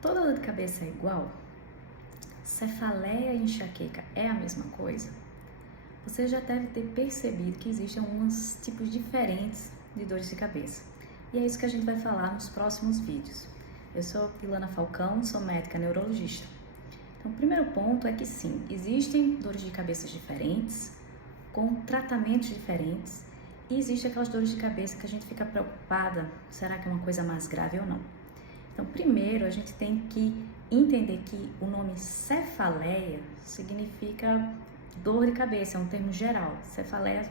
Toda dor de cabeça é igual? Cefaleia e enxaqueca é a mesma coisa? Você já deve ter percebido que existem alguns tipos diferentes de dores de cabeça. E é isso que a gente vai falar nos próximos vídeos. Eu sou Ilana Falcão, sou médica neurologista. Então, o primeiro ponto é que sim, existem dores de cabeça diferentes, com tratamentos diferentes, e existem aquelas dores de cabeça que a gente fica preocupada, será que é uma coisa mais grave ou não? Então, primeiro, a gente tem que entender que o nome cefaleia significa dor de cabeça, é um termo geral. Cefaleia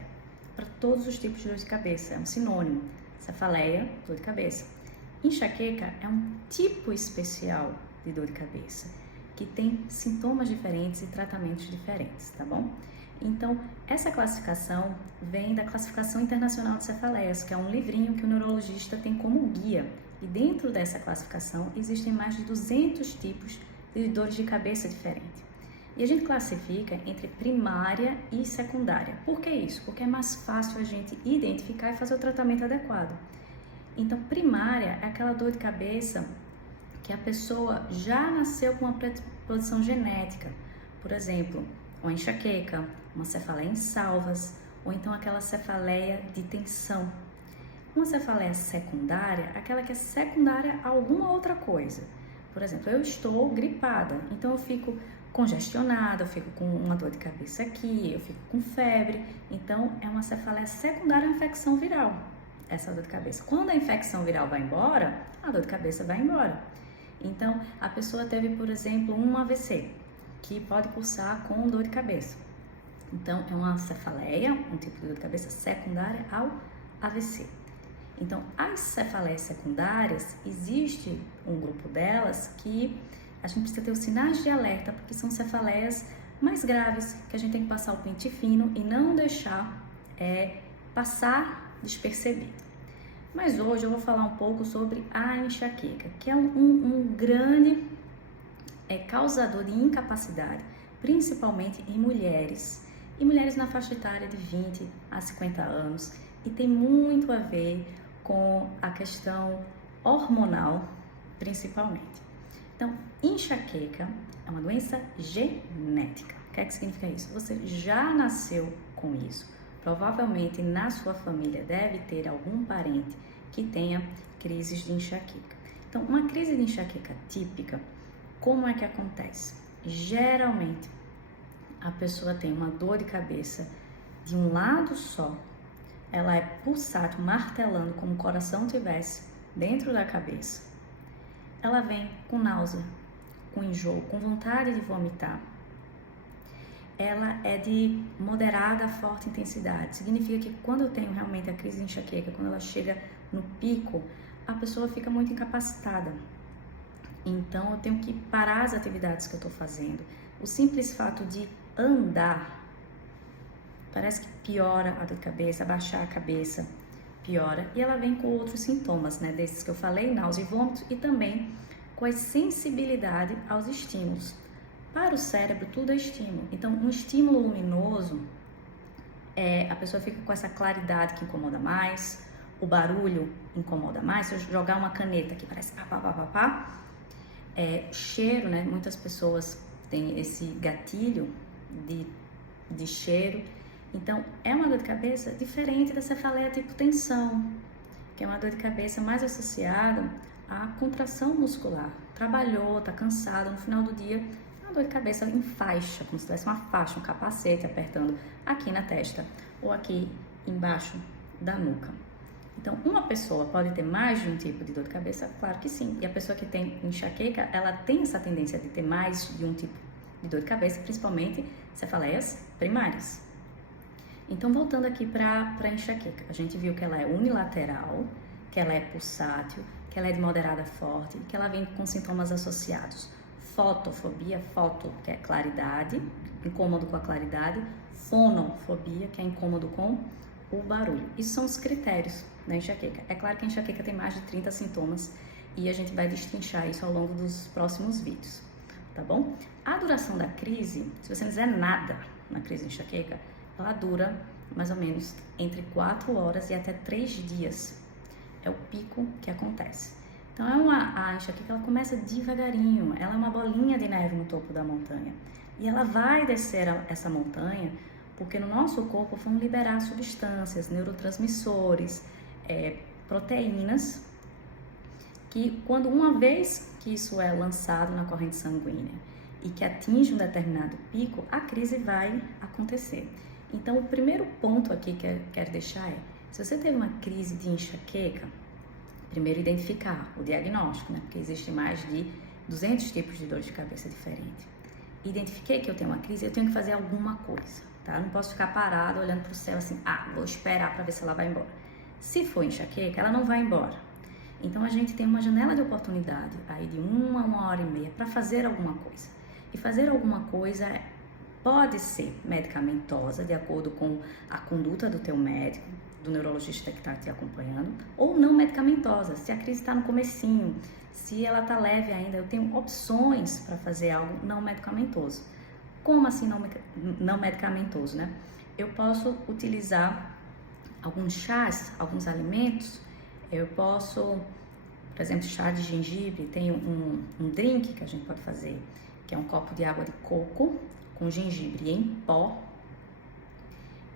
para todos os tipos de dor de cabeça, é um sinônimo. Cefaleia, dor de cabeça. Enxaqueca é um tipo especial de dor de cabeça, que tem sintomas diferentes e tratamentos diferentes, tá bom? Então, essa classificação vem da Classificação Internacional de Cefaleias, que é um livrinho que o neurologista tem como guia. E dentro dessa classificação existem mais de 200 tipos de dores de cabeça diferentes. E a gente classifica entre primária e secundária. Por que isso? Porque é mais fácil a gente identificar e fazer o tratamento adequado. Então, primária é aquela dor de cabeça que a pessoa já nasceu com uma predisposição genética. Por exemplo, uma enxaqueca, uma cefaleia em salvas, ou então aquela cefaleia de tensão. Uma cefaleia secundária, aquela que é secundária a alguma outra coisa. Por exemplo, eu estou gripada, então eu fico congestionada, eu fico com uma dor de cabeça aqui, eu fico com febre. Então, é uma cefaleia secundária à infecção viral, essa dor de cabeça. Quando a infecção viral vai embora, a dor de cabeça vai embora. Então, a pessoa teve, por exemplo, um AVC, que pode cursar com dor de cabeça. Então, é uma cefaleia, um tipo de dor de cabeça secundária ao AVC. Então, as cefaleias secundárias, existe um grupo delas que a gente precisa ter os sinais de alerta, porque são cefaleias mais graves, que a gente tem que passar o pente fino e não deixar passar despercebido. Mas hoje eu vou falar um pouco sobre a enxaqueca, que é um grande causador de incapacidade, principalmente em mulheres, e mulheres na faixa etária de 20 a 50 anos, e tem muito a ver com a questão hormonal, principalmente. Então, enxaqueca é uma doença genética. O que é que significa isso? Você já nasceu com isso. Provavelmente na sua família deve ter algum parente que tenha crises de enxaqueca. Então, uma crise de enxaqueca típica, como é que acontece? Geralmente, a pessoa tem uma dor de cabeça de um lado só, ela é pulsátil, martelando como o coração tivesse dentro da cabeça. Ela vem com náusea, com enjoo, com vontade de vomitar. Ela é de moderada a forte intensidade. Significa que quando eu tenho realmente a crise de enxaqueca, quando ela chega no pico, a pessoa fica muito incapacitada. Então, eu tenho que parar as atividades que eu estou fazendo. O simples fato de andar parece que piora a dor de cabeça, abaixar a cabeça piora. E ela vem com outros sintomas, né? Desses que eu falei, náusea e vômito, e também com a sensibilidade aos estímulos. Para o cérebro, tudo é estímulo. Então, um estímulo luminoso, a pessoa fica com essa claridade que incomoda mais, o barulho incomoda mais. Se eu jogar uma caneta que parece pá, pá, pá, pá, pá, cheiro, né? Muitas pessoas têm esse gatilho de cheiro. Então, é uma dor de cabeça diferente da cefaleia tipo tensão, que é uma dor de cabeça mais associada à contração muscular. Trabalhou, tá cansado, no final do dia, é uma dor de cabeça em faixa, como se tivesse uma faixa, um capacete apertando aqui na testa ou aqui embaixo da nuca. Então, uma pessoa pode ter mais de um tipo de dor de cabeça? Claro que sim. E a pessoa que tem enxaqueca, ela tem essa tendência de ter mais de um tipo de dor de cabeça, principalmente cefaleias primárias. Então, voltando aqui para a enxaqueca, a gente viu que ela é unilateral, que ela é pulsátil, que ela é de moderada a forte, que ela vem com sintomas associados. Fotofobia, foto, que é claridade, incômodo com a claridade, fonofobia, que é incômodo com o barulho. Isso são os critérios da enxaqueca. É claro que a enxaqueca tem mais de 30 sintomas e a gente vai destrinchar isso ao longo dos próximos vídeos, tá bom? A duração da crise, se você não fizer nada na crise de enxaqueca, ela dura mais ou menos entre 4 horas e até 3 dias. É o pico que acontece. Então, a enxaqueca, ela começa devagarinho, ela é uma bolinha de neve no topo da montanha. E ela vai descer essa montanha porque no nosso corpo vão liberar substâncias, neurotransmissores, proteínas, que quando uma vez que isso é lançado na corrente sanguínea e que atinge um determinado pico, a crise vai acontecer. Então, o primeiro ponto aqui que eu quero deixar é, se você teve uma crise de enxaqueca, primeiro identificar o diagnóstico, né? Porque existem mais de 200 tipos de dor de cabeça diferentes. Identifiquei que eu tenho uma crise, eu tenho que fazer alguma coisa, tá? Eu não posso ficar parado olhando para o céu assim, vou esperar para ver se ela vai embora. Se for enxaqueca, ela não vai embora. Então, a gente tem uma janela de oportunidade aí de 1 a 1h30 para fazer alguma coisa. E fazer alguma coisa pode ser medicamentosa, de acordo com a conduta do teu médico, do neurologista que está te acompanhando, ou não medicamentosa, se a crise está no comecinho, se ela está leve ainda, eu tenho opções para fazer algo não medicamentoso. Como assim não medicamentoso, né? Eu posso utilizar alguns chás, alguns alimentos, eu posso, por exemplo, chá de gengibre, tem um drink que a gente pode fazer, que é um copo de água de coco com gengibre em pó,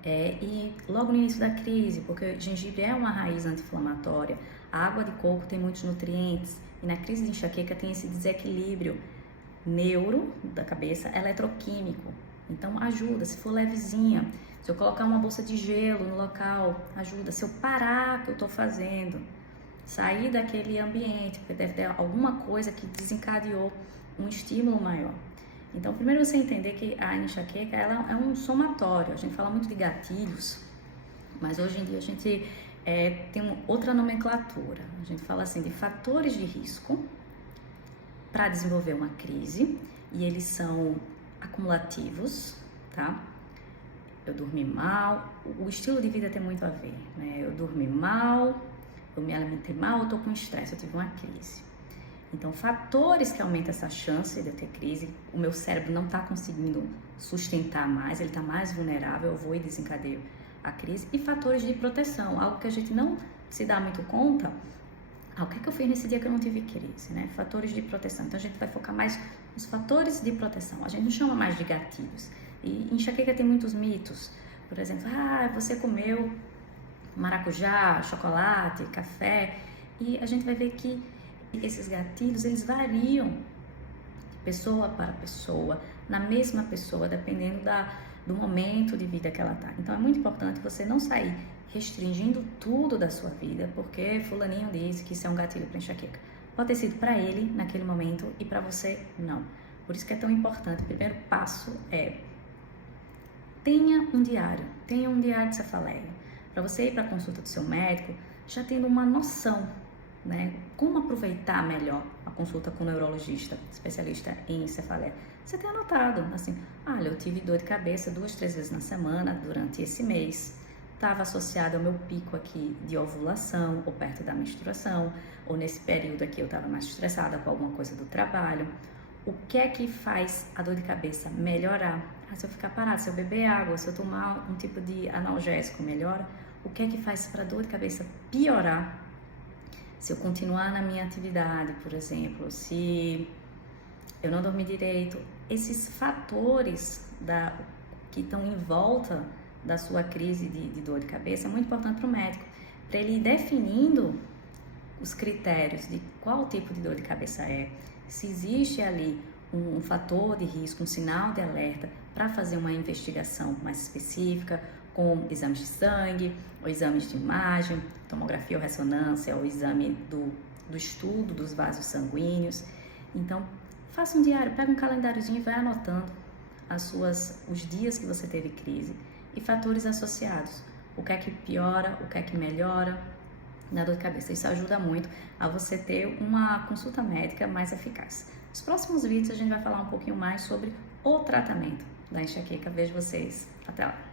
e logo no início da crise, porque gengibre é uma raiz anti-inflamatória, a água de coco tem muitos nutrientes, e na crise de enxaqueca tem esse desequilíbrio neuro da cabeça, eletroquímico, então ajuda, se for levezinha, se eu colocar uma bolsa de gelo no local, ajuda, se eu parar o que eu estou fazendo, sair daquele ambiente, porque deve ter alguma coisa que desencadeou um estímulo maior. Então, primeiro você entender que a enxaqueca, ela é um somatório. A gente fala muito de gatilhos, mas hoje em dia a gente tem outra nomenclatura. A gente fala assim de fatores de risco para desenvolver uma crise, e eles são acumulativos, tá? Eu dormi mal, o estilo de vida tem muito a ver, né? Eu dormi mal, eu me alimentei mal, eu tô com estresse, eu tive uma crise. Então, fatores que aumentam essa chance de eu ter crise, o meu cérebro não está conseguindo sustentar mais, ele está mais vulnerável, eu vou e desencadeio a crise. E fatores de proteção, algo que a gente não se dá muito conta, o que é que eu fiz nesse dia que eu não tive crise, né? Fatores de proteção. Então, a gente vai focar mais nos fatores de proteção, a gente não chama mais de gatilhos. E enxaqueca tem muitos mitos, por exemplo, você comeu maracujá, chocolate, café, e a gente vai ver que esses gatilhos, eles variam de pessoa para pessoa, na mesma pessoa, dependendo do momento de vida que ela está. Então, é muito importante você não sair restringindo tudo da sua vida, porque fulaninho disse que isso é um gatilho para enxaqueca. Pode ter sido para ele, naquele momento, e para você, não. Por isso que é tão importante. O primeiro passo é tenha um diário de cefaleia. Para você ir para a consulta do seu médico, já tendo uma noção, né? Como aproveitar melhor a consulta com o neurologista, especialista em cefaleia. Você tem anotado, assim, olha, eu tive dor de cabeça 2, 3 vezes na semana durante esse mês, estava associado ao meu pico aqui de ovulação, ou perto da menstruação, ou nesse período aqui eu estava mais estressada com alguma coisa do trabalho. O que é que faz a dor de cabeça melhorar? Se eu ficar parada, se eu beber água, se eu tomar um tipo de analgésico, melhora? O que é que faz para a dor de cabeça piorar? Se eu continuar na minha atividade, por exemplo, se eu não dormir direito, esses fatores que estão em volta da sua crise de dor de cabeça é muito importante para o médico, para ele ir definindo os critérios de qual tipo de dor de cabeça é, se existe ali um fator de risco, um sinal de alerta para fazer uma investigação mais específica, com exames de sangue, ou exames de imagem, tomografia ou ressonância, ou exame do estudo dos vasos sanguíneos. Então, faça um diário, pega um calendáriozinho e vai anotando os dias que você teve crise e fatores associados. O que é que piora, o que é que melhora na dor de cabeça. Isso ajuda muito a você ter uma consulta médica mais eficaz. Nos próximos vídeos a gente vai falar um pouquinho mais sobre o tratamento da enxaqueca. Vejo vocês. Até lá!